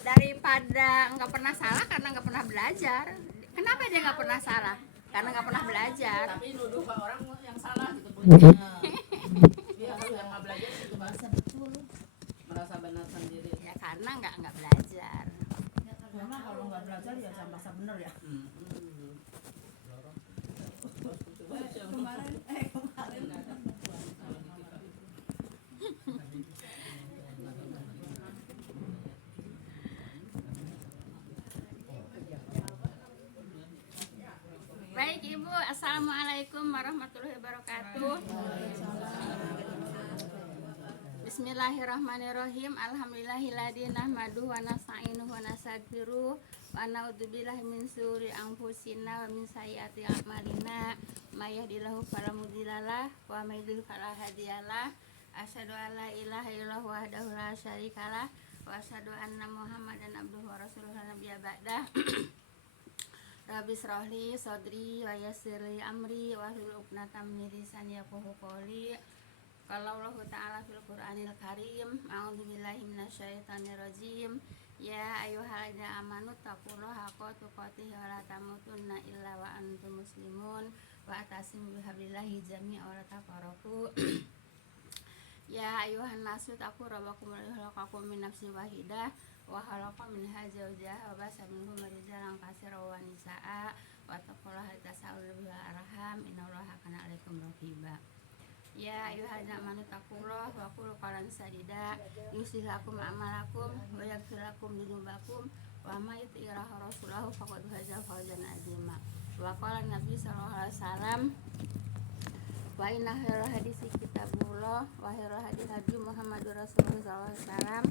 Daripada nggak pernah salah karena nggak pernah belajar. Kenapa dia nggak pernah salah? Karena nggak pernah belajar. Tapi nuduh orang yang salah gitu. Dia yang nggak belajar itu merasa betul, merasa benar sendiri. Ya karena nggak belajar. Memang kalau nggak belajar ya jangan merasa benar ya. Kemarin. Baik Ibu, Assalamualaikum warahmatullahi wabarakatuh. Bismillahirrahmanirrahim. Alhamdulillahilladzi nahmaduhu wa nasta'inuhu wa nastaghfiruh wa na'udzubillahi min syururi anfusina wa min sayyiati a'malina. May yahdihillahu fala mudhillalah wa may yudhlil fala hadiyalah. Asyhadu an la ilaha illallah wahdahu la syarikalah wa asyhadu anna Muhammadan abduhu wa rasuluhu la nabiyya ba'dah. Rabbi shrahli sadri wa yassirli amri wa hlul 'uqdatam min lisani yafqahu qawli. Qala Allah ta'ala fil Qur'anil Karim, a'udzu billahi minasyaitonir rajim. Ya ayyuhalladzina amanu taqullaha haqqa tuqatih wa la tamutunna illa wa antum muslimun wa atasimu bihablillahi jami'an wa la tafarraqu. Ya ayyuhan nasu taqu rabbakum alladzi khalaqakum min nafsin wahidah wa khalaqa minha zawjaha wa basa minhum rijalan katsiran wa nisaa wa taqullaha tasawwuru bil arham innallaha kana 'alaikum raqiba. Ya ayyuhalladzina amanu taqullaha wa qulu qawlan sadida yuslih lakum a'malakum wa yaghfir lakum dzunubakum wa may yuti'ir rasulahu faqad faza fawzan 'azima. Wa qala Nabi sallallahu alaihi wasallam wa inna khairal hadisi kitabullah wa khairal hadi hadi Muhammadur Rasulullah sallallahu alaihi wasallam.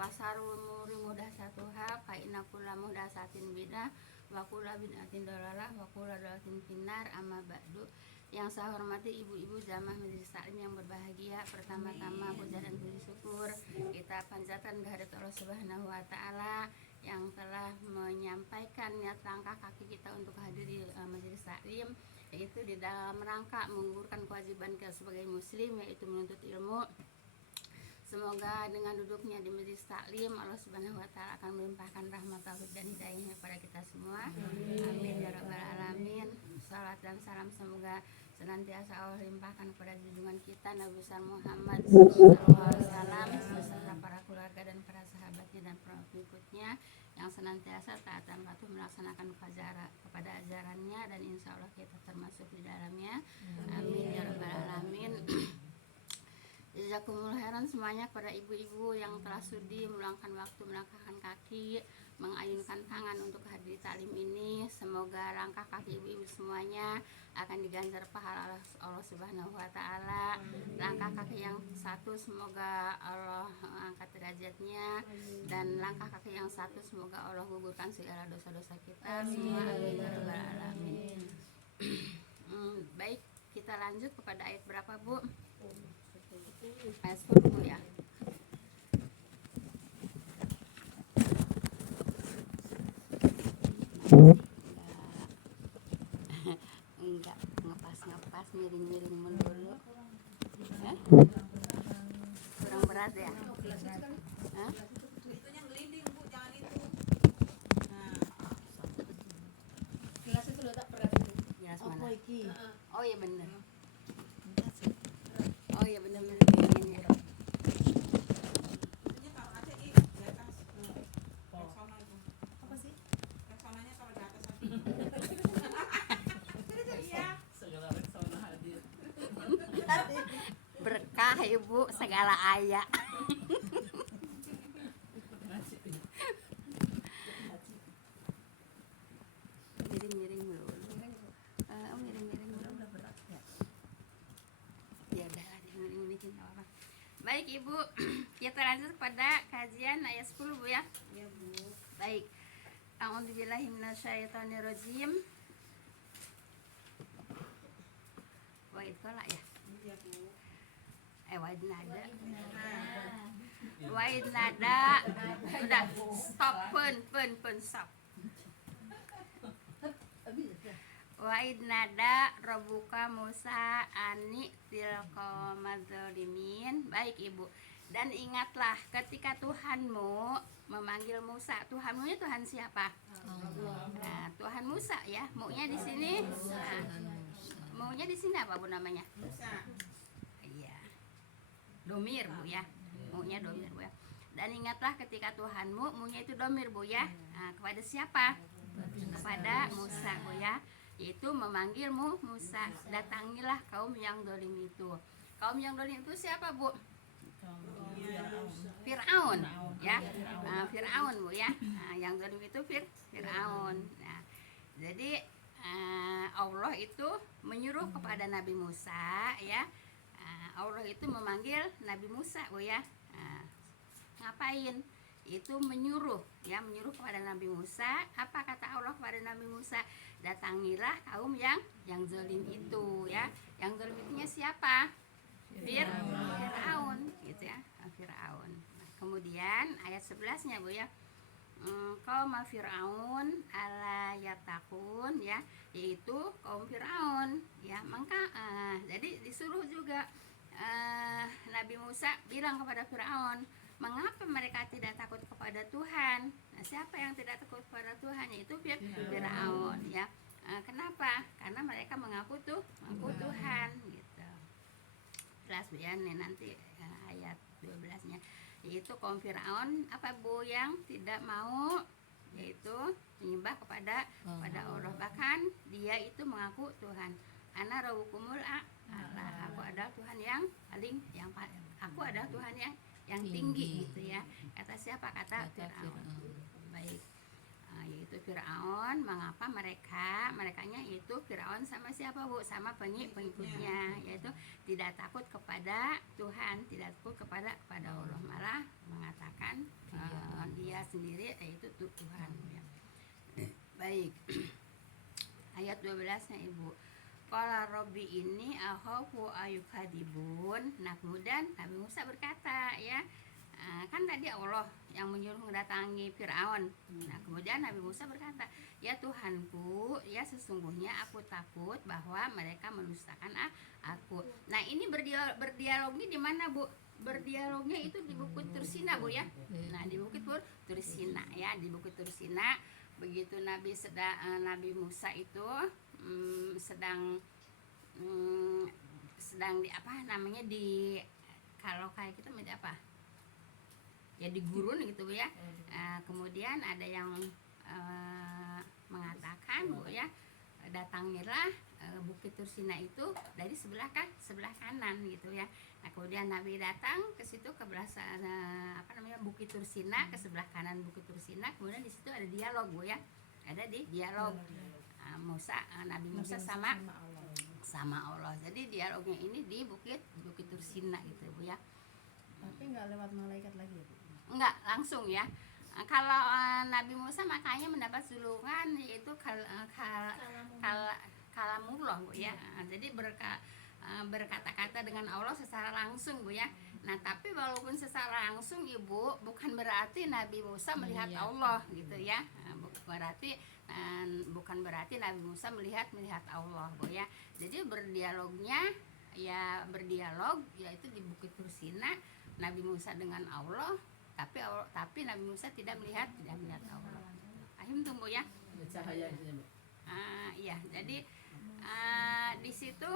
Wa syarrul umuri muhdatsatuha fa inna kulla muhdatsatin bidah wa kulla bid'atin dhalalah wa kulla dhalalatin finnar. Amma ba'du. Yang saya hormati ibu-ibu jamaah majelis taklim yang berbahagia, pertama-tama puja dan puji syukur kita panjatkan kehadirat Allah Subhanahu wa taala yang telah menyampaikan niat langkah kaki kita untuk hadir di majelis taklim, yaitu di dalam rangka menggugurkan kewajiban kita sebagai muslim, yaitu menuntut ilmu. Semoga dengan duduknya di majelis taklim Allah Subhanahu wa taala akan melimpahkan rahmat taufik dan hidayahnya kepada kita semua. Amin ya rabbal alamin. Salat dan salam semoga senantiasa Allah limpahkan kepada junjungan kita Nabi besar Muhammad sallallahu alaihi wasallam beserta para keluarga dan para sahabatnya dan para pengikutnya yang senantiasa taat dan patuh melaksanakan kepada ajarannya, dan insya Allah kita termasuk di dalamnya. Amin ya rabbal alamin. Jazakumullah khairan semuanya kepada ibu-ibu yang telah sudi meluangkan waktu, melangkahkan kaki, mengayunkan tangan untuk hadir taklim ini. Semoga langkah kaki ibu-ibu semuanya akan diganjar pahala Allah Subhanahu wa taala. Langkah kaki yang satu semoga Allah angkat derajatnya, dan langkah kaki yang satu semoga Allah gugurkan segala dosa-dosa kita semua. Amin ya rabbal alamin. Baik, kita lanjut kepada ayat berapa, Bu? Ayat 10 ya. Enggak ngepas miring-miring dulu. Kurang berat ya? Hah? Itunya ngelinding Bu, jangan itu. Nah. Gelas itu letak berat itu. Gelas mana? Oh iya benar. Oh iya benar. Berkah ibu segala ayah. Miring-miring dulu. Miring-miring dulu. Ya udah, miring-miring apa. Baik ibu, kita lanjut kepada kajian ayat 10 Bu ya. Iya Bu. Baik. A'udzubillahi minasyaitonirrajim. Wa idqala ya. Iya Bu. Waid nada. Waid nada. Udah, stop, pun stop. Wa idnada rabbuka Musa ani tilqa madzalimin. Baik Ibu. Dan ingatlah ketika Tuhanmu memanggil Musa. Tuhanmu itu Tuhan siapa? Nah, Tuhan Musa ya. Mu-nya di sini. Nah, mu-nya di sini apa Bu namanya? Iya. Domir Bu ya. Mu-nya domir Bu ya. Dan ingatlah ketika Tuhanmu, mu-nya itu domir Bu ya. Nah, kepada siapa? Kepada Musa Bu ya. Yaitu memanggilmu Musa, datangilah kaum yang dolim itu. Kaum yang dolim itu siapa Bu? Fir'aun ya. Fir'aun Bu ya. Yang dolim itu Fir'aun. Nah, jadi Allah itu menyuruh kepada Nabi Musa ya. Allah itu memanggil Nabi Musa Bu ya. Ngapain? Itu menyuruh ya, menyuruh kepada Nabi Musa. Apa kata Allah kepada Nabi Musa? Datangilah kaum yang zalim itu ya. Yang zalim itunya siapa? Fir'aun gitu ya. Fir'aun. Nah, kemudian ayat 11-nya Bu ya. Kaum Fir'aun ala yatakun ya, yaitu kaum Fir'aun ya. Maka jadi disuruh juga Nabi Musa bilang kepada Fir'aun, mengapa mereka tidak takut kepada Tuhan? Nah, siapa yang tidak takut kepada Tuhan? Yaitu Fir'aun ya. Kenapa? Karena mereka mengaku Tuhan gitu. Jelas Bu ya, nanti ayat 12-nya. Yaitu kaum Fir'aun apa Bu yang tidak mau yaitu menyembah kepada Allah. Bahkan dia itu mengaku Tuhan. Ana rabbukumul a'la. Aku adalah Tuhan yang paling aku adalah Tuhan yang tinggi gitu ya. Kata siapa? Kata Fir'aun. Baik. Yaitu Fir'aun. Mengapa merekanya itu Fir'aun sama siapa Bu? Sama pengikutnya, yaitu tidak takut kepada Tuhan, tidak takut kepada Allah, malah mengatakan dia sendiri yaitu Tuhan ya. Baik. Ayat 12-nya Ibu. Qala Rabbi ini akhafu ayyukadzibun. Nah, kemudian Nabi Musa berkata ya, kan tadi Allah yang menyuruh mendatangi Fir'aun. Nah, kemudian Nabi Musa berkata, ya Tuhanku, ya sesungguhnya aku takut bahwa mereka mendustakan aku. Nah, ini berdialognya di mana Bu? Berdialognya itu di Bukit Tursina Bu ya. Nah, di Bukit Tursina ya, di Bukit Tursina. Begitu Nabi Musa itu sedang di apa namanya, di kalau kayak kita menjadi apa ya, di gurun gitu Bu ya. Kemudian ada yang mengatakan Bu ya, datangilah Bukit Tursina itu dari sebelah kanan gitu ya. Nah, kemudian Nabi datang ke situ ke belah Bukit Tursina, ke sebelah kanan Bukit Tursina. Kemudian di situ ada dialog Bu ya. Ada di dialog Nabi Musa sama Allah. Jadi dialognya ini di Bukit Tursina gitu Bu ya. Tapi nggak lewat malaikat lagi ya Bu? Enggak, langsung ya. Kalau Nabi Musa makanya mendapat julukan yaitu kalamullah Bu ya. Jadi berkata-kata dengan Allah secara langsung Bu ya. Nah, tapi walaupun secara langsung Ibu, bukan berarti Nabi Musa melihat Allah gitu ya. Bukan berarti Nabi Musa melihat Allah Bu ya. Jadi berdialog yaitu di Bukit Tursina, Nabi Musa dengan Allah, tapi Nabi Musa tidak melihat Allah. Paham tuh Bu ya? Cahayanya Bu. Iya, jadi di situ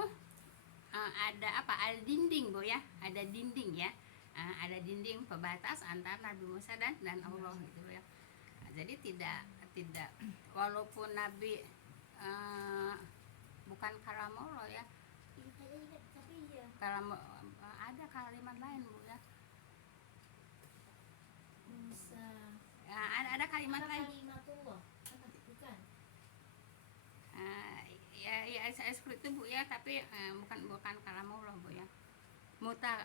ada apa? Ada dinding Bu ya, ada dinding ya. Ada dinding pembatas antara Nabi Musa dan Allah gitu ya. Jadi tidak walaupun Nabi bukan kalamullah ya. Ada kalimat lain Bu ya. Ada kalimat lain. Kalimatullah, bukan? Ya seperti itu Bu ya, tapi bukan kalamullah Bu ya. Mutakalam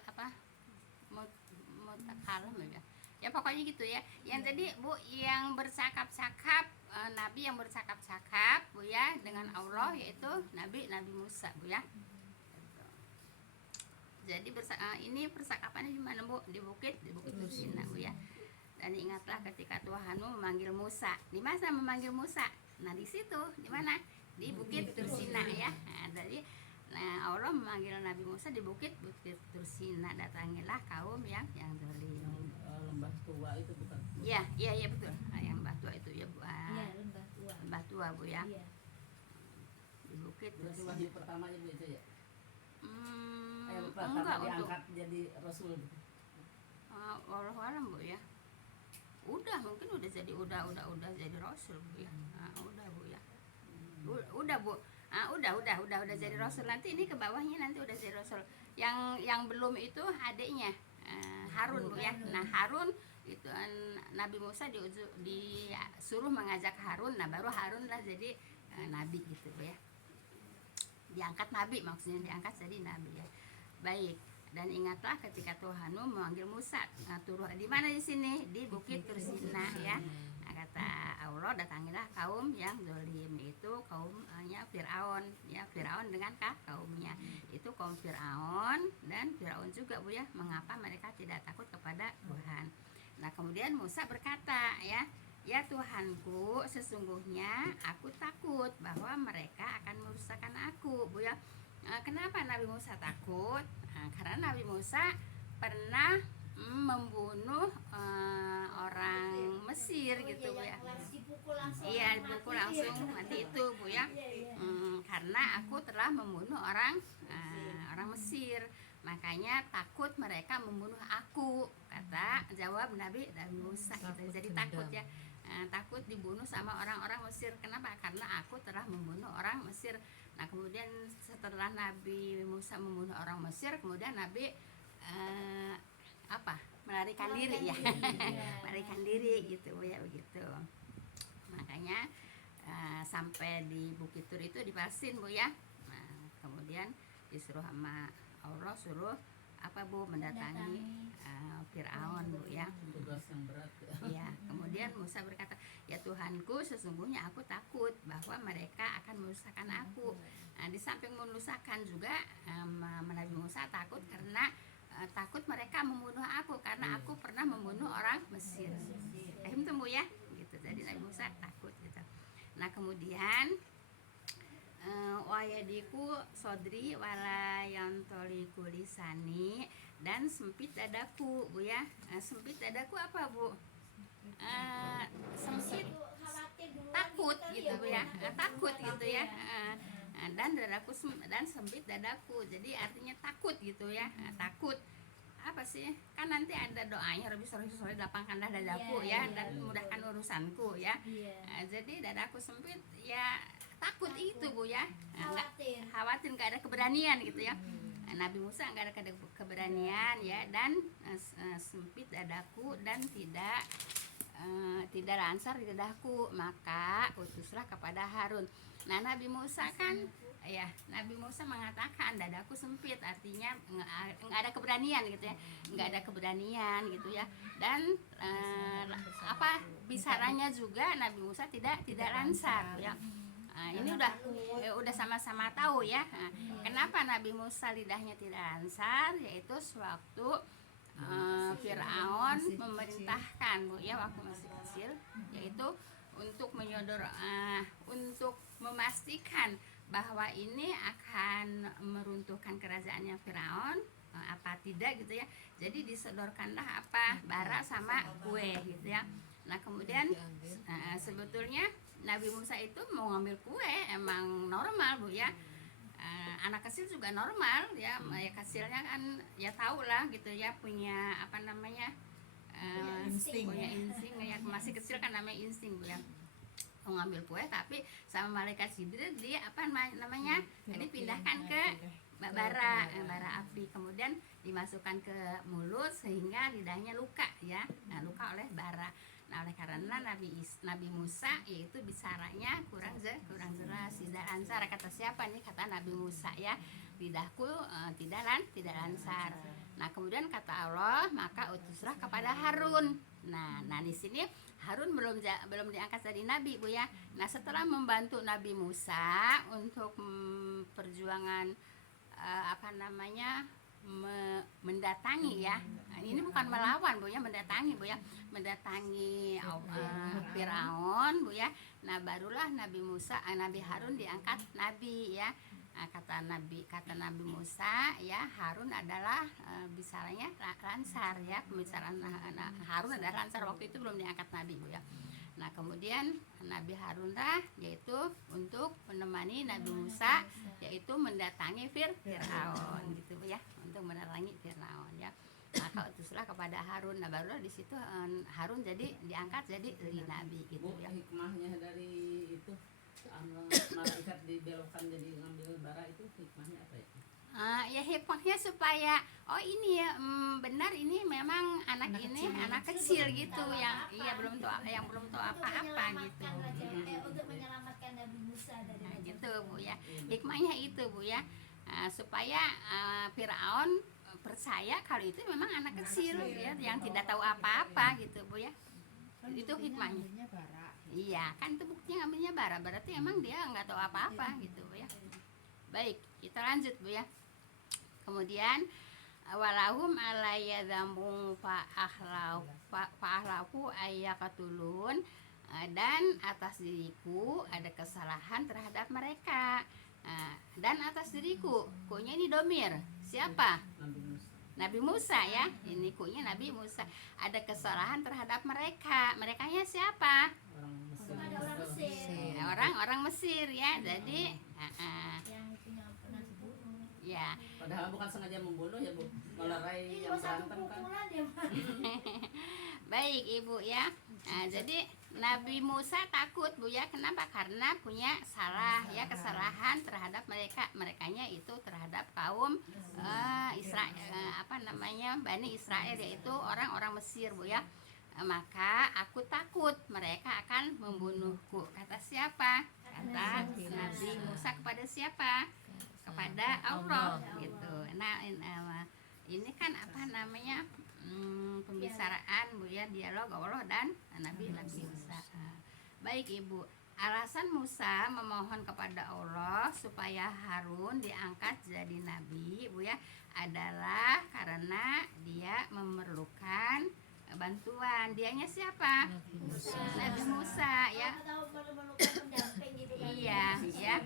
ya. Ya pokoknya gitu ya. Yang tadi Bu yang bercakap-cakap, Nabi yang bercakap-cakap Bu ya dengan Allah, yaitu Nabi Musa Bu ya. Jadi ini percakapannya di mana Bu? Di Bukit Tursina Bu ya. Dan ingatlah ketika Tuhanmu memanggil Musa. Di mana memanggil Musa? Nah, di situ di mana? di Bukit Tursina ya. Nah, Allah memanggil Nabi Musa di Bukit Tursina, datangilah kaum yang zalim. Lembah tua itu bukan? Iya betul. Yang Mbah Tua itu ya Bu. Iya, lembah tua. Mbah Tua Bu ya. Iya. Di Bukit Berarti Tursina. wahyu pertamanya Bu itu ya? Enggak Pertama untuk diangkat jadi rasul gitu. Wallahualam Bu ya. Udah jadi udah jadi rasul Bu ya. Udah Bu ya. Udah Bu. Udah jadi rasul. Nanti ini ke bawahnya nanti udah jadi rasul. Yang belum itu adiknya Harun Bu ya. Nah, Harun itu Nabi Musa disuruh mengajak Harun. Nah, baru Harun lah jadi nabi gitu Bu ya. Diangkat nabi, maksudnya diangkat jadi nabi ya. Baik. Dan ingatlah ketika Tuhanmu memanggil Musa, turun di mana di sini? Di Bukit Tursina ya. Nah, kata Allah, datangilah kaum yang zalim, yaitu kaumnya Firaun ya. Firaun dengan kaumnya. Itu kaum Firaun, dan Firaun juga Bu ya. Mengapa mereka tidak takut kepada Tuhan? Nah, kemudian Musa berkata ya, ya Tuhanku, sesungguhnya aku takut bahwa mereka akan merusakkan aku Bu ya. Kenapa Nabi Musa takut? Karena Nabi Musa pernah membunuh orang Mesir gitu Bu ya. Iya, dipukul langsung mati itu Bu ya. Karena aku telah membunuh orang Mesir, makanya takut mereka membunuh aku, jawab Nabi Musa gitu. Jadi takut ya. Takut dibunuh sama orang-orang Mesir. Kenapa? Karena aku telah membunuh orang Mesir. Nah, kemudian setelah Nabi Musa membunuh orang Mesir, kemudian Nabi melarikan diri ya. Melarikan diri gitu ya, begitu. Makanya sampai di Bukit Tur itu di Palestina Bu ya. Nah, kemudian disuruh sama Allah, suruh Bu, mendatangi Firaun Bu ya. Tugas yang berat Ya, kemudian Musa berkata, ya Tuhanku, sesungguhnya aku takut bahwa mereka akan merusakkan aku. Nah, di samping merusakkan juga Nabi Musa takut karena takut mereka membunuh aku, karena aku pernah membunuh orang Mesir. Itu Bu ya, gitu. Jadi Nabi Musa takut gitu. Nah, kemudian wayadiku sodri wala yantoliku lisani, dan sempit dadaku Bu ya. Sempit dadaku apa Bu? Sempit takut gitu Bu ya. Takut gitu ya. Dan dadaku dan sempit dadaku, jadi artinya takut gitu ya. Takut apa sih, kan nanti ada doanya, Rabbi sore lapangkanlah dadaku ya, dan mudahkan urusanku ya. Jadi dadaku sempit ya, takut itu Bu ya. Khawatir nggak ada keberanian gitu ya. Nabi Musa nggak ada keberanian ya, dan sempit dadaku dan tidak lancar di dadaku, maka utuslah kepada Harun. Nah, Nabi Musa kan ya, Nabi Musa mengatakan dadaku sempit, artinya nggak ada keberanian gitu ya, nggak ada keberanian gitu ya. Dan bicaranya juga Nabi Musa tidak lancar ya. Ini udah sama-sama tahu ya. Kenapa Nabi Musa lidahnya tidak lancar? Yaitu sewaktu Firaun memerintahkan Bu ya, waktu masih kecil, yaitu untuk untuk memastikan bahwa ini akan meruntuhkan kerajaannya Firaun apa tidak gitu ya. Jadi disodorkanlah bara sama kue gitu ya. Nah, kemudian sebetulnya Nabi Musa itu mau ngambil kue emang normal Bu ya. Anak kecil juga normal ya, kecilnya kan ya tahu lah gitu ya, punya punya insting ya, masih kecil kan namanya insting Bu ya. Mau ngambil kue, tapi sama malaikat Jibril dipindahkan ke bara api, kemudian dimasukkan ke mulut sehingga lidahnya luka ya. Nah, luka oleh bara. Nah, oleh karena Nabi Musa yaitu bicaranya kurang jelas, tidak lancar. Kata siapa nih? Kata Nabi Musa ya, lidahku tidak lancar. Nah, kemudian kata Allah, maka utuslah kepada Harun. Nah di sini Harun belum diangkat jadi nabi Bu ya. Nah, setelah membantu Nabi Musa untuk perjuangan mendatangi ya ini bukan melawan Bu ya, mendatangi Bu ya, mendatangi Firaun Bu ya. Nah barulah Nabi Musa, Nabi Harun diangkat nabi ya. Kata Nabi Musa ya, Harun adalah bicaranya lancar ya, pembicaraan Harun adalah lancar, waktu itu belum diangkat nabi Bu ya. Nah kemudian Nabi Harun lah yaitu untuk menemani Nabi Musa, yaitu mendatangi Firaun gitu ya, untuk menerangi Firaun ya. Maka utuslah kepada Harun. Nah barulah di situ Harun jadi diangkat jadi nabi gitu Bu, ya. hikmahnya dari itu malaikat dibelokkan jadi ngambil bara itu hikmahnya apa ya? Ya hikmahnya supaya ini ya benar, ini memang anak kecil gitu yang belum tahu apa-apa gitu. Untuk menyelamatkan Nabi Musa dari Nah, gitu Bu ya. Hikmahnya itu Bu ya. Supaya Firaun percaya kalau itu memang anak kecil ya, yang tidak tahu apa-apa gitu Bu ya. Itu hikmahnya. Iya, kan itu buktinya ngambilnya bara. Berarti emang dia nggak tahu apa-apa gitu Bu ya. Baik, kita lanjut Bu ya. Kemudian walahum alayya dzambun fa'ahlaku ayyakatulun, dan atas diriku ada kesalahan terhadap mereka. Dan atas diriku, kunya ini domir siapa? Nabi Musa ya, ini kunya Nabi Musa, ada kesalahan terhadap mereka. Merekanya siapa? Orang Mesir ya. Jadi yang punya pernah dibunuh. ya. Padahal bukan sengaja membunuh ya Bu, melerai yang berantem kan. Baik Ibu ya. Jadi Nabi Musa takut Bu ya. Kenapa? Karena punya kesalahan terhadap merekanya itu terhadap kaum Israel, Bani Israel, yaitu orang-orang Mesir Bu ya. Maka aku takut mereka akan membunuhku. Kata siapa? Kata Nabi Musa kepada siapa? Kepada Allah gitu. Nah ini kan pembicaraan Bu ya, dialog Allah dan Nabi Musa. Baik Ibu, alasan Musa memohon kepada Allah supaya Harun diangkat jadi nabi Bu ya, adalah karena dia memerlukan bantuan. Dianya siapa? Nabi Musa ya. Iya ya.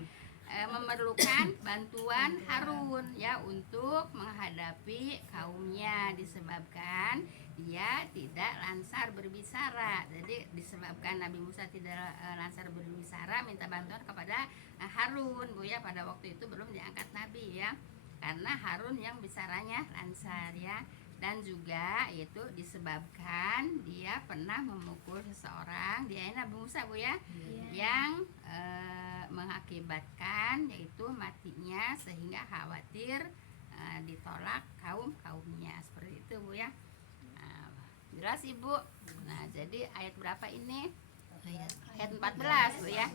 Memerlukan bantuan Harun ya untuk menghadapi kaumnya, disebabkan dia tidak lancar berbicara. Jadi disebabkan Nabi Musa tidak lancar berbicara, minta bantuan kepada Harun Bu ya. Pada waktu itu belum diangkat nabi ya, karena Harun yang bicaranya lancar ya. Dan juga itu disebabkan dia pernah memukul seseorang, dia Nabi Musa Bu ya, yang mengakibatkan yaitu matinya, sehingga khawatir ditolak kaumnya, seperti itu Bu ya. Jelas Ibu. Nah jadi ayat berapa ini? Ayat 14 Bu ya.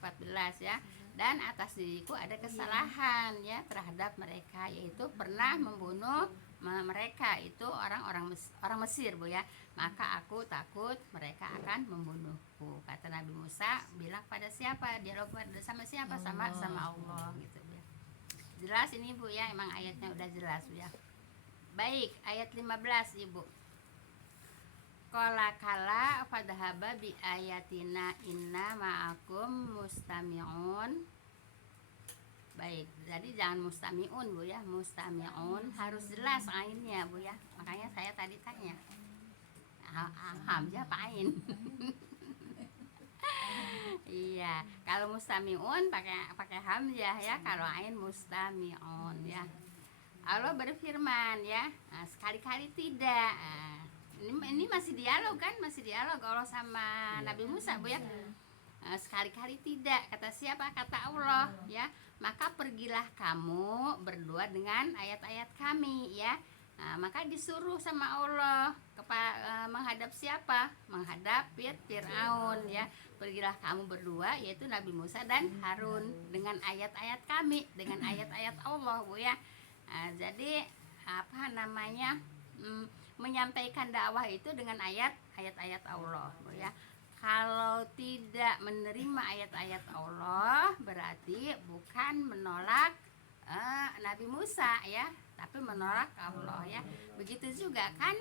14 ya. Dan atas diriku ada kesalahan ya terhadap mereka, yaitu pernah membunuh mereka, itu orang Mesir Bu ya. Maka aku takut mereka akan membunuhku. Kata Nabi Musa, bilang pada siapa? Dialog sama siapa? Sama Allah gitu ya. Jelas ini Bu ya, emang ayatnya udah jelas Bu ya. Baik, ayat 15 Ibu. Qala kala fadhaba bi ayatina inna ma'akum mustami'un. Baik, jadi jangan mustami'un Bu ya, mustami'un harus jelas ainnya Bu ya. Makanya saya tadi tanya hamzah apa ain? Iya, kalau mustami'un pakai hamzah ya, kalau ain mustami'un ya. Allah berfirman ya, sekali-kali tidak. Ini masih dialog kan, masih dialog Allah sama Nabi Musa Bu ya. Sekali-kali tidak, kata siapa? Kata Allah ya. Maka pergilah kamu berdua dengan ayat-ayat kami ya. Maka disuruh sama Allah menghadap siapa? Menghadap Firaun ya. Pergilah kamu berdua, yaitu Nabi Musa dan Harun, dengan ayat-ayat kami, dengan ayat-ayat Allah Bu ya. Jadi menyampaikan dakwah itu dengan ayat-ayat Allah Bu ya. Kalau tidak menerima ayat-ayat Allah berarti bukan menolak Nabi Musa ya, tapi menolak Allah ya. Begitu juga kan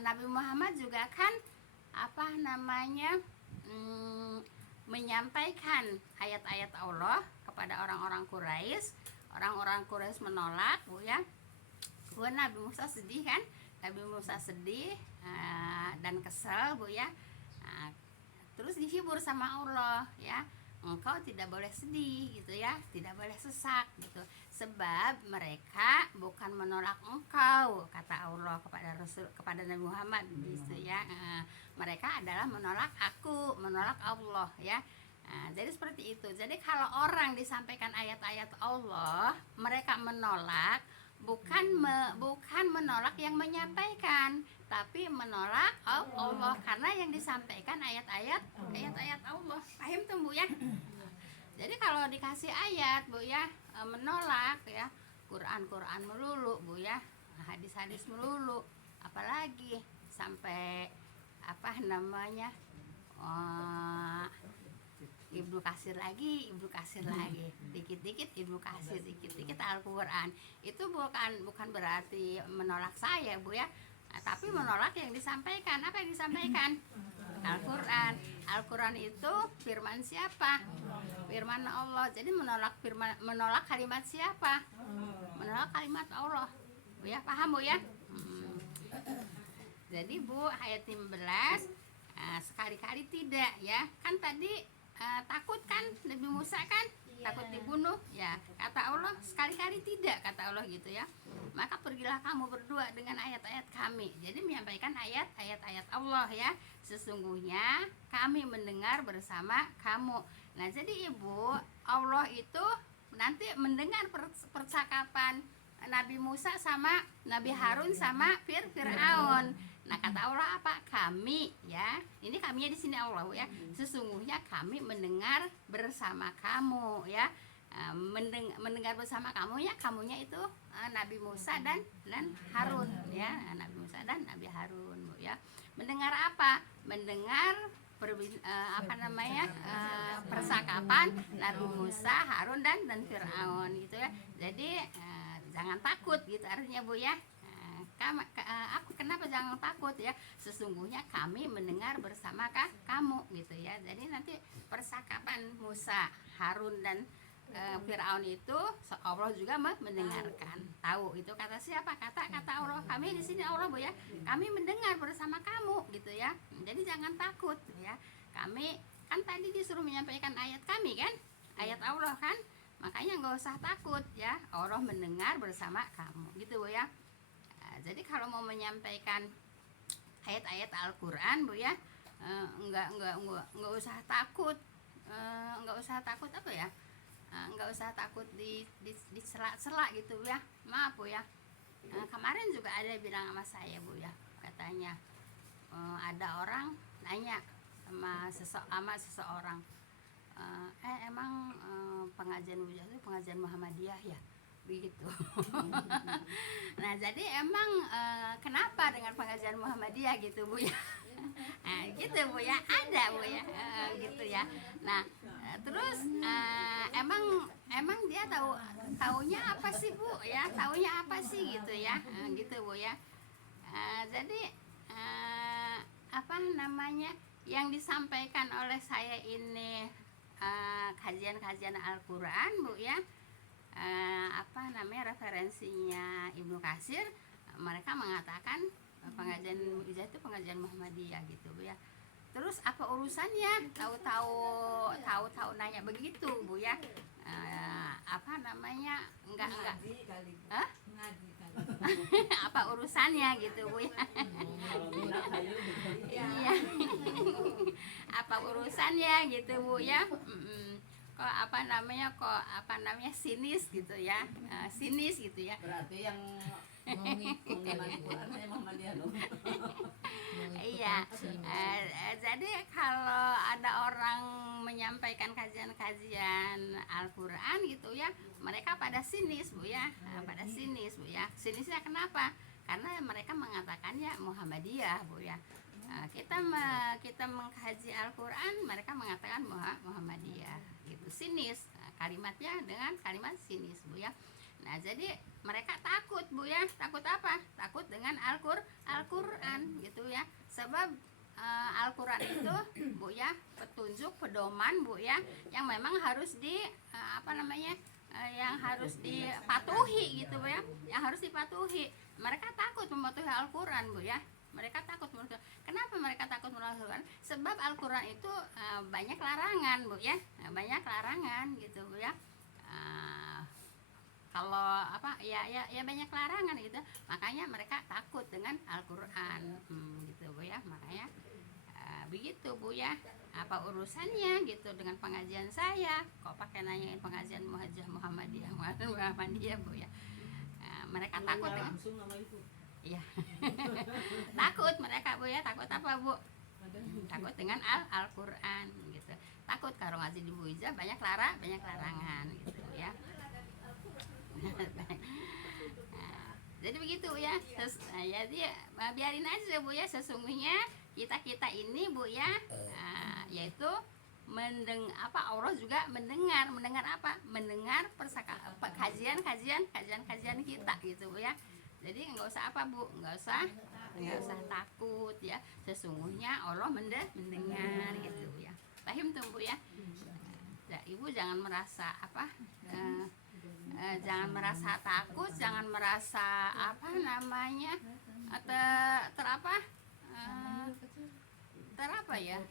Nabi Muhammad juga kan menyampaikan ayat-ayat Allah kepada orang-orang Quraisy. Orang-orang Quraisy menolak Bu ya. Nabi Musa sedih kan? Nabi Musa sedih dan kesel Bu ya. Terus dihibur sama Allah ya. Engkau tidak boleh sedih gitu ya, tidak boleh sesak gitu. Sebab mereka bukan menolak engkau, kata Allah kepada Nabi Muhammad gitu ya. Mereka adalah menolak aku, menolak Allah ya. Jadi seperti itu. Jadi kalau orang disampaikan ayat-ayat Allah, mereka menolak, bukan menolak yang menyampaikan, tapi menolak Allah, karena yang disampaikan ayat-ayat Allah. Paham tuh Bu ya? Jadi kalau dikasih ayat Bu ya, menolak ya, Quran melulu Bu ya, hadis-hadis melulu, apalagi sampai Ibnu Katsir lagi, dikit-dikit Ibnu Katsir, dikit-dikit Al-Quran. Itu bukan berarti menolak saya Bu ya, tapi menolak yang disampaikan. Apa yang disampaikan? Al-Quran. Al-Quran itu firman siapa? Firman Allah. Jadi menolak kalimat siapa? Menolak kalimat Allah Bu ya, paham Bu ya? Jadi Bu, ayat 15 sekali-kali tidak ya. Kan tadi takut kan Nabi Musa kan, takut dibunuh ya, kata Allah sekali-kali tidak, kata Allah gitu ya. Maka pergilah kamu berdua dengan ayat-ayat kami. Jadi menyampaikan ayat-ayat Allah ya. Sesungguhnya kami mendengar bersama kamu. Nah jadi Ibu, Allah itu nanti mendengar percakapan Nabi Musa sama Nabi Harun sama Fir'aun. Nah kata Allah apa? Kami ya. Ini kaminya di sini Allah ya. Sesungguhnya kami mendengar bersama kamu ya. Mendengar bersama kamu ya, kamunya itu Nabi Musa dan Harun ya. Nabi Musa dan Nabi Harun ya. Mendengar apa? Mendengar percakapan Nabi Musa, Harun dan Fir'aun gitu ya. Jadi jangan takut gitu artinya Bu ya. Kenapa jangan takut ya? Sesungguhnya kami mendengar bersama kamu gitu ya. Jadi nanti percakapan Musa, Harun dan Fir'aun itu Allah juga mendengarkan. Tahu itu kata siapa? Kata Allah. Kami di sini Allah Bu ya. Kami mendengar bersama kamu gitu ya. Jadi jangan takut ya. Kami kan tadi disuruh menyampaikan ayat kami kan? Ayat Allah kan? Makanya nggak usah takut ya. Allah mendengar bersama kamu gitu Bu ya. Jadi kalau mau menyampaikan ayat-ayat Al-Quran Bu ya, nggak usah takut, nggak usah takut apa ya, nggak usah takut di sela-sela gitu ya. Maaf Bu ya, kemarin juga ada bilang sama saya Bu ya, katanya ada orang nanya sama seseorang, emang pengajian Bujah itu pengajian Muhammadiyah ya? Begitu. Nah jadi emang kenapa dengan pengajian Muhammadiyah gitu Bu ya? Gitu Bu ya, ada Bu ya, gitu ya. Nah terus emang dia taunya apa sih Bu ya? Taunya apa sih gitu ya? Gitu Bu ya. Jadi yang disampaikan oleh saya ini kajian-kajian Al-Quran Bu ya. Referensinya Ibnu Katsir, mereka mengatakan pengajian Mu'izah itu pengajian Muhammadiyah gitu Bu ya. Terus apa urusannya tahu nanya begitu Bu ya? Enggak apa urusannya gitu Bu ya? Iya. Apa urusannya gitu Bu ya? Kok sinis gitu ya, sinis gitu ya. Berarti yang mengikuti Al-Quran saya Muhammadiyah loh. Iya. Jadi kalau ada orang menyampaikan kajian-kajian Al-Quran gitu ya, mereka pada sinis Bu ya, pada sinis Bu ya. Sinisnya kenapa? Karena mereka mengatakannya Muhammadiyah Bu ya. Kita mengkaji Al-Quran, mereka mengatakan Muhammadiyah gitu, sinis. Kalimatnya dengan kalimat sinis Bu ya. Nah, jadi mereka takut Bu ya. Takut apa? Takut dengan Al-Qur'an gitu ya. Sebab Al-Qur'an itu Bu ya, petunjuk, pedoman Bu ya, yang memang harus yang harus dipatuhi gitu Bu ya. Yang harus dipatuhi. Mereka takut mematuhi Al-Qur'an Bu ya. Mereka takut mematuhi. Kenapa mereka takut mematuhi Al-Qur'an? Sebab Al-Qur'an itu banyak larangan Bu ya. Banyak larangan gitu Bu ya. Kalau ya banyak larangan gitu, makanya mereka takut dengan Al-Qur'an gitu Bu ya. Makanya begitu Bu ya, apa urusannya gitu dengan pengajian saya, kok pakai nanyain pengajian Muhammadiyah Bu ya. Mereka takut dengan langsung nama itu. iya. Takut mereka Bu ya. Takut apa Bu? Takut dengan Al-Qur'an gitu. Takut kalau ngaji di Bu Ija banyak larangan gitu ya. Jadi begitu ya. Jadi biarin aja Bu ya, sesungguhnya kita ini Bu ya, yaitu Allah juga mendengar apa? Mendengar kajian kita gitu Bu ya. Jadi nggak usah apa Bu, nggak usah takut ya. Sesungguhnya Allah mendengar gitu Bu ya. Paham tuh Bu ya. Ibu jangan merasa jangan merasa takut, jangan merasa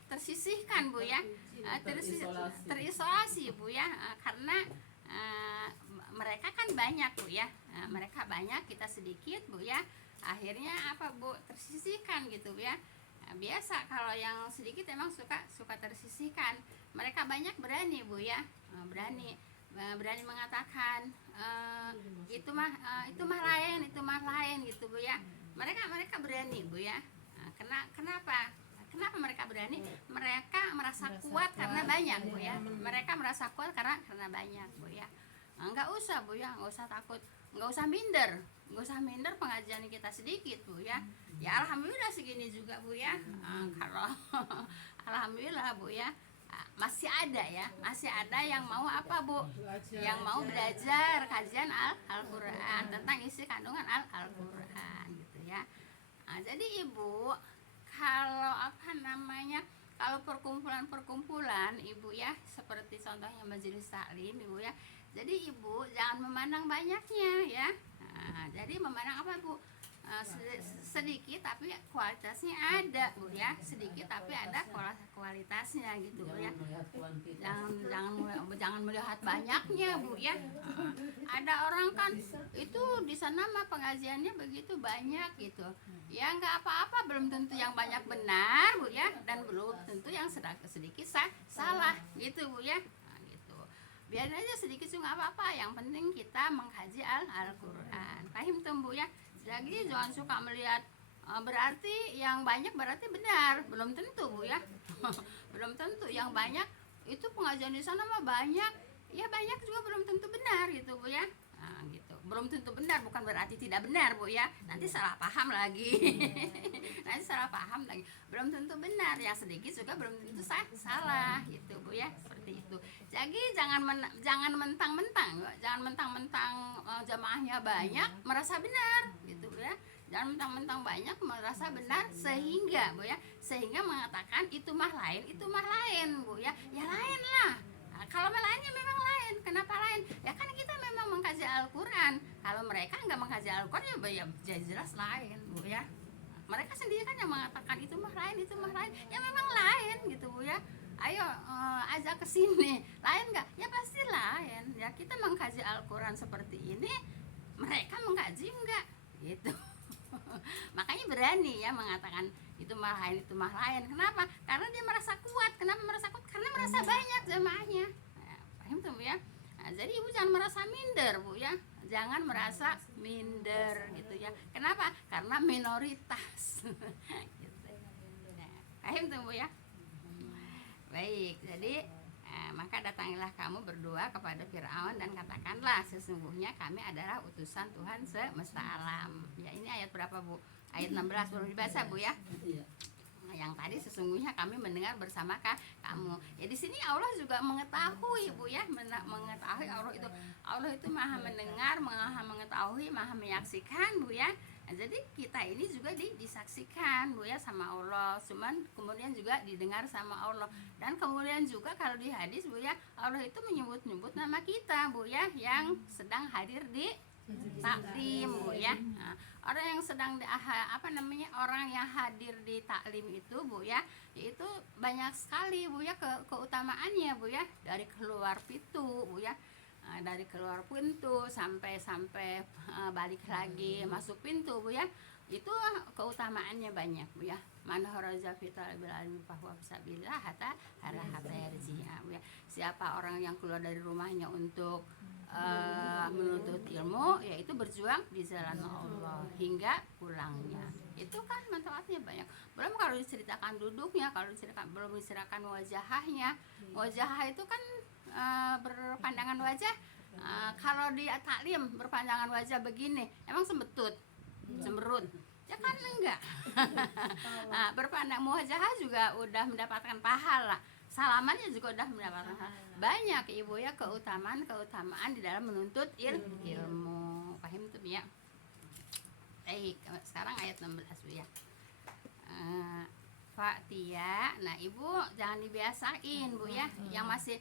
tersisihkan Bu ya, terisolasi Bu ya, karena mereka kan banyak Bu ya, mereka banyak, kita sedikit Bu ya, akhirnya Bu, tersisihkan gitu Bu ya. Biasa kalau yang sedikit emang suka tersisihkan. Mereka banyak berani Bu ya, berani mengatakan itu mah lain gitu Bu ya. Mereka berani Bu ya. Kenapa mereka berani? Mereka merasa kuat karena banyak Bu ya. Mereka merasa kuat karena banyak Bu ya. Enggak usah Bu ya, enggak usah takut, enggak usah minder pengajian kita sedikit Bu ya. Ya alhamdulillah segini juga Bu ya. Kalau alhamdulillah Bu ya, masih ada yang mau apa Bu? Yang mau belajar kajian Al-Qur'an, tentang isi kandungan Al-Qur'an gitu ya. Jadi Ibu, kalau kalau perkumpulan Ibu ya, seperti contohnya majelis taklim Ibu ya. Jadi Ibu jangan memandang banyaknya ya. Jadi memandang apa Bu? Sedikit tapi kualitasnya ada Bu ya. Sedikit tapi ada kualitasnya gitu Bu ya. Jangan melihat banyaknya Bu ya. Ada orang kan itu di sana mah pengajiannya begitu banyak gitu. Ya nggak apa-apa, belum tentu yang banyak benar Bu ya, dan belum tentu yang sedikit salah gitu Bu ya. Gitu. Biarin aja sedikit juga nggak apa-apa. Yang penting kita mengkaji Al-Qur'an. Paham tuh Bu ya. Jadi jangan suka melihat berarti yang banyak berarti benar, belum tentu Bu ya. Belum tentu yang banyak itu pengajian di sana mah banyak, ya banyak juga belum tentu benar gitu Bu ya. Gitu. Belum tentu benar bukan berarti tidak benar Bu ya. Nanti salah paham lagi. Belum tentu benar, yang sedikit juga belum tentu salah gitu Bu ya. Seperti itu. Jadi jangan mentang-mentang jamaahnya banyak merasa benar gitu Bu ya. Jangan mentang-mentang banyak merasa benar sehingga mengatakan itu mah lain Bu ya. Ya lain lah. Kalau lainnya memang lain. Kenapa lain? Ya kan kita memang mengkaji Al-Qur'an. Kalau mereka nggak mengkaji Al-Qur'an ya jelas lain Bu ya. Mereka sendiri kan yang mengatakan itu mah lain. Ya memang lain gitu Bu ya. Ayo ajak ke sini. Lain nggak? Ya pasti lain. Ya kita mengkaji Al-Qur'an seperti ini, mereka mengkaji enggak gitu. Makanya berani ya mengatakan itu mah lain. Kenapa? Karena dia merasa kuat. Kenapa merasa kuat? Karena merasa banyak jamaahnya. Paham tuh Bu ya. Jadi Ibu jangan merasa minder Bu ya. Jangan merasa minder gitu ya. Kenapa? Karena minoritas. Gitu. Paham tuh Bu ya. Baik, jadi maka datangilah kamu berdoa kepada Firaun dan katakanlah sesungguhnya kami adalah utusan Tuhan semesta alam. Ya ini ayat berapa Bu? Ayat 16 belum dibaca Bu ya. yang tadi sesungguhnya kami mendengar bersama kamu. Ya di sini Allah juga mengetahui Bu ya, mengetahui Allah itu maha mendengar, maha mengetahui, maha menyaksikan Bu ya. Nah, jadi kita ini juga disaksikan Bu ya sama Allah, cuman kemudian juga didengar sama Allah. Dan kemudian juga kalau di hadis Bu ya, Allah itu menyebut-nyebut nama kita Bu ya, yang sedang hadir di taklim Bu ya. Nah, orang yang sedang orang yang hadir di taklim itu Bu ya, itu banyak sekali Bu ya keutamaannya Bu ya, dari keluar pintu Bu ya. Dari keluar pintu sampai balik lagi masuk pintu Bu ya, itu keutamaannya banyak Bu ya. Man haraja fi talabil ilmi fa huwa fisabilillah hatta yarji'a Bu ya. Siapa orang yang keluar dari rumahnya untuk menuntut ilmu, yaitu berjuang di jalan Allah hingga pulangnya. Itu kan manfaatnya banyak. Belum kalau diceritakan duduknya, belum diceritakan wajahnya. Wajah itu kan berpandangan wajah. Kalau di taklim berpandangan wajah begini, emang semberut. Ya kan enggak. Berpandang wajah juga udah mendapatkan pahala. Salamannya juga udah mendapatkan banyak Ibu ya, keutamaan di dalam menuntut ilmu. Paham tuh ya? Sekarang ayat 16 Bu ya. Fa'tia. Nah Ibu jangan dibiasain Bu ya, yang masih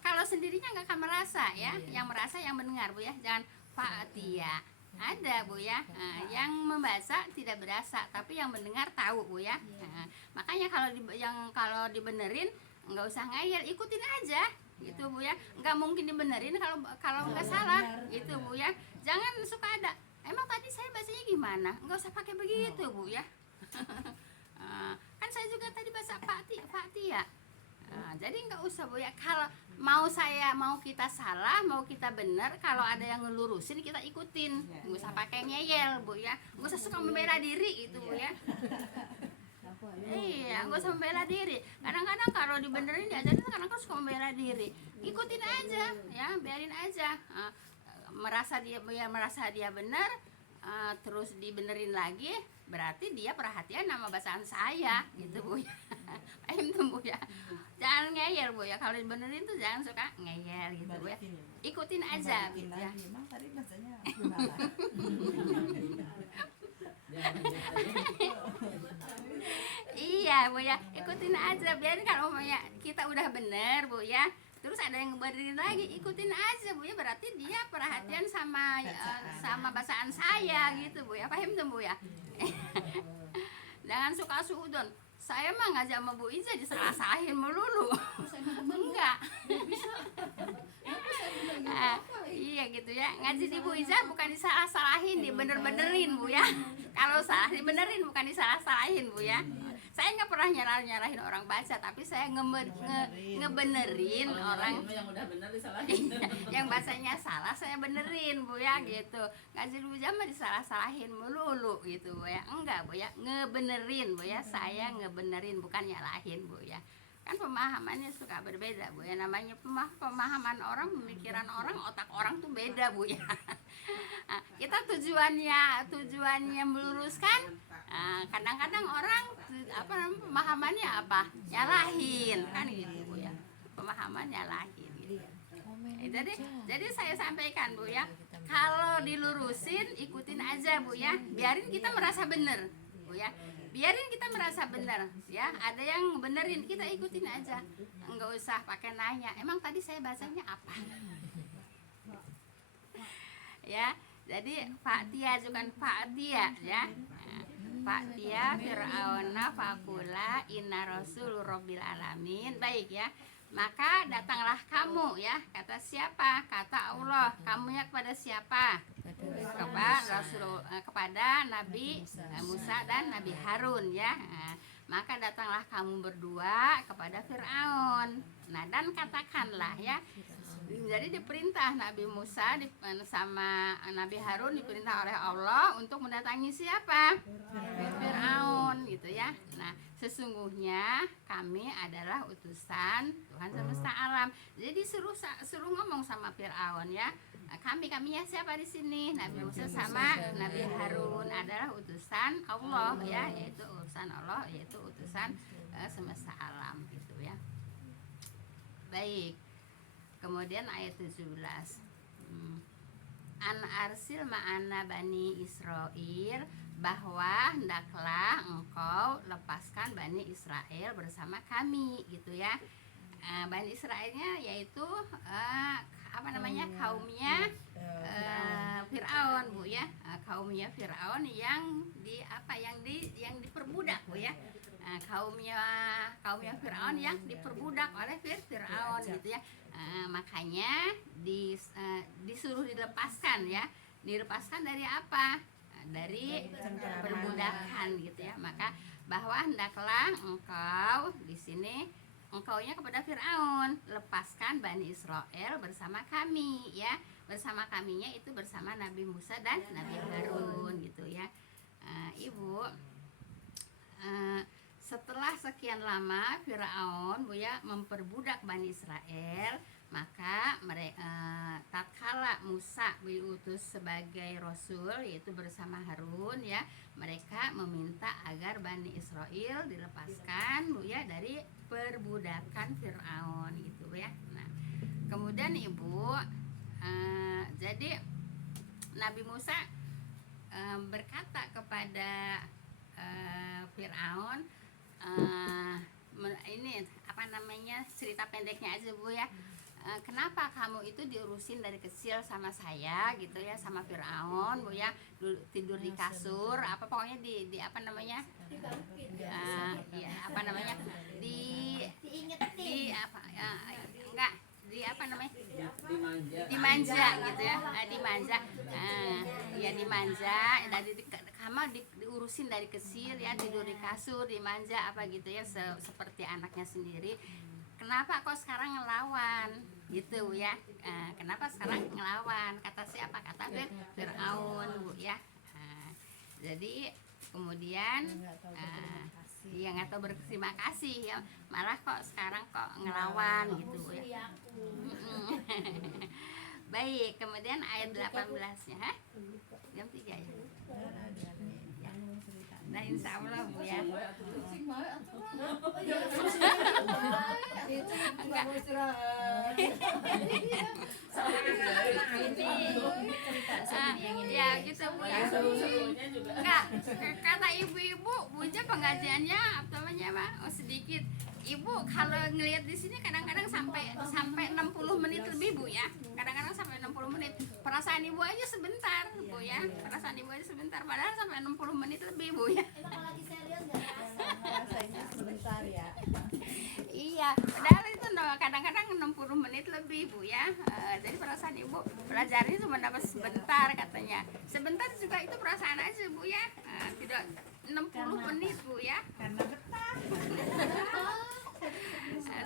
kalau sendirinya nggak akan merasa ya, yang merasa yang mendengar Bu ya. Jangan fa'tia. Ada Bu ya, yang membaca tidak berasa, tapi yang mendengar tahu Bu ya. Makanya kalau dibenerin nggak usah ngayal, ikutin aja gitu Bu ya. Nggak mungkin dibenerin kalau nggak salah gitu Bu ya. Jangan suka ada, emang tadi saya bacanya gimana, nggak usah pakai begitu Bu ya. Kan saya juga tadi baca Fakti ya. Jadi nggak usah Bu ya. Kalau mau kita salah, mau kita benar, kalau ada yang ngelurusin kita ikutin, nggak usah pakai ngeyel Bu ya. Nggak usah suka membela diri gitu Bu ya. Iya, nggak usah membela diri. Kadang-kadang kalau dibenerin diajarin, kadang-kadang suka membela diri. Ikutin aja, ya, biarin aja. Merasa dia benar, terus dibenerin lagi, berarti dia perhatian sama bacaan saya, gitu Bu ya. Paham tuh Bu ya. Jangan ngeyel Bu ya. Kalau dibenerin tuh jangan suka ngeyel gitu Bu ya. Ikutin aja gitu ya. Memang tadi bacanya Iya Bu ya, ikutin aja. Biarin kalau kita udah bener Bu ya, terus ada yang ngebenerin lagi, ikutin aja Bu ya. Berarti dia perhatian sama bacaan saya gitu Bu ya. Paham tuh Bu ya. Jangan suka suudon. Saya mah ngajak sama Bu Iza disalah-salahin melulu. Enggak. Iya gitu ya. Ngaji di Bu Iza bukan disalah-salahin, dibener-benerin Bu ya. Kalau salah dibenerin, bukan disalah-salahin Bu ya. Saya nggak pernah nyalahin orang baca, tapi saya ngebenerin orang yang udah bener disalahin. yang bacanya salah saya benerin Bu ya gitu. Ngaji dulu mah disalah-salahin melulu gitu Bu ya. Enggak Bu ya, ngebenerin Bu ya. Saya ngebenerin, bukan nyalahin Bu ya. Kan pemahamannya suka berbeda Bu ya. Namanya pemahaman orang, pemikiran orang, otak orang tuh beda Bu ya. Kita tujuannya meluruskan. Kadang-kadang orang pemahamannya apa? Nyalahin kan gitu Bu ya. Pemahaman nyalahin gitu. Jadi saya sampaikan Bu ya, kalau dilurusin ikutin aja Bu ya. Biarin kita merasa bener Bu ya. Biarin kita merasa bener ya. Ada yang benerin, kita ikutin aja. Enggak usah pakai nanya, emang tadi saya bacanya apa? Ya. Jadi Faktia bukan Faktia ya. Faktia Fir'auna faqula inna rasul rabbil alamin. Baik ya. Maka datanglah kamu ya. Kata siapa? Kata Allah. Kamunya kepada siapa? Kepada Nabi Musa dan Nabi Harun ya. Maka datanglah kamu berdua kepada Fir'aun. Nah, dan katakanlah ya. Jadi diperintah Nabi Musa sama Nabi Harun diperintah oleh Allah untuk mendatangi siapa? Fir'aun gitu ya. Nah, sesungguhnya kami adalah utusan Tuhan semesta alam. Jadi suruh ngomong sama Fir'aun ya. Kaminya siapa di sini? Nabi Musa sama Nabi Harun adalah utusan Allah ya, yaitu utusan Allah, yaitu utusan semesta alam gitu ya. Baik. Kemudian ayat 17. An arsil ma'ana bani Israel, bahwa hendaklah engkau lepaskan Bani Israel bersama kami gitu ya. Bani Israelnya yaitu kaumnya Firaun Bu ya. Kaumnya Firaun yang diperbudak Bu ya. Kaumnya Firaun yang diperbudak oleh Firaun gitu ya. Makanya disuruh dilepaskan ya. Dilepaskan dari apa? Dari perbudakan gitu ya. Maka bahwa hendaklah engkau di sini, engkaunya kepada Firaun, lepaskan Bani Israel bersama kami ya. Bersama kaminya itu bersama Nabi Musa dan Nabi Harun gitu ya. Ibu, setelah sekian lama Firaun Bu ya memperbudak Bani Israel, maka tatkala Musa diutus sebagai rasul yaitu bersama Harun ya, mereka meminta agar Bani Israel dilepaskan Bu ya dari perbudakan Firaun gitu ya. Nah, kemudian Ibu, jadi Nabi Musa berkata kepada Firaun, ini apa namanya, cerita pendeknya aja Bu ya. Kenapa kamu itu diurusin dari kecil sama saya gitu ya, sama Firaun Bu ya, tidur di kasur apa pokoknya di apa namanya, ya apa namanya, di apa enggak di apa namanya, dimanja gitu ya, dimanja, ya dimanja, dari kamu diurusin dari kecil ya, tidur di kasur, dimanja apa gitu ya, seperti anaknya sendiri. Kenapa kok sekarang ngelawan gitu ya? Kenapa sekarang ngelawan? Kata siapa? Kata Firaun Bu ya. Jadi kemudian dia nggak tahu berterima kasih ya, malah kok sekarang kok ngelawan gitu ya. Baik, kemudian ayat 18 ya. Jam 3 ya. Nah insya Allah Bu ya. Ya gitu Bu ya. Enggak, kata ibu-ibu Buja pengajiannya apa namanya Pak? Sedikit. Ibu kalau ngelihat di sini kadang-kadang sampai 60 menit lebih Bu ya. Kadang-kadang sampai 60 menit. Perasaan ibu aja sebentar Bu ya. Perasaan ibu aja sebentar, padahal sampai 60 menit lebih Bu ya. Emang lagi serius gak rasa? Rasanya sebentar ya. Iya, padahal itu kadang-kadang 60 menit lebih Bu ya. Jadi perasaan ibu belajarnya cuma dapat sebentar katanya. Sebentar juga itu perasaan aja Bu ya. Tidak 60 menit Bu ya. Karena betah.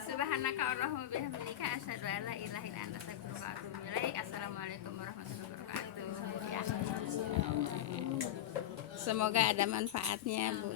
Subhanaka Allahumma bihamdika asyhadu an la ilaha illa anta astaghfiruka wa atubu ilaik. Assalamualaikum warahmatullahi wabarakatuh. Ya. Semoga ada manfaatnya Bu.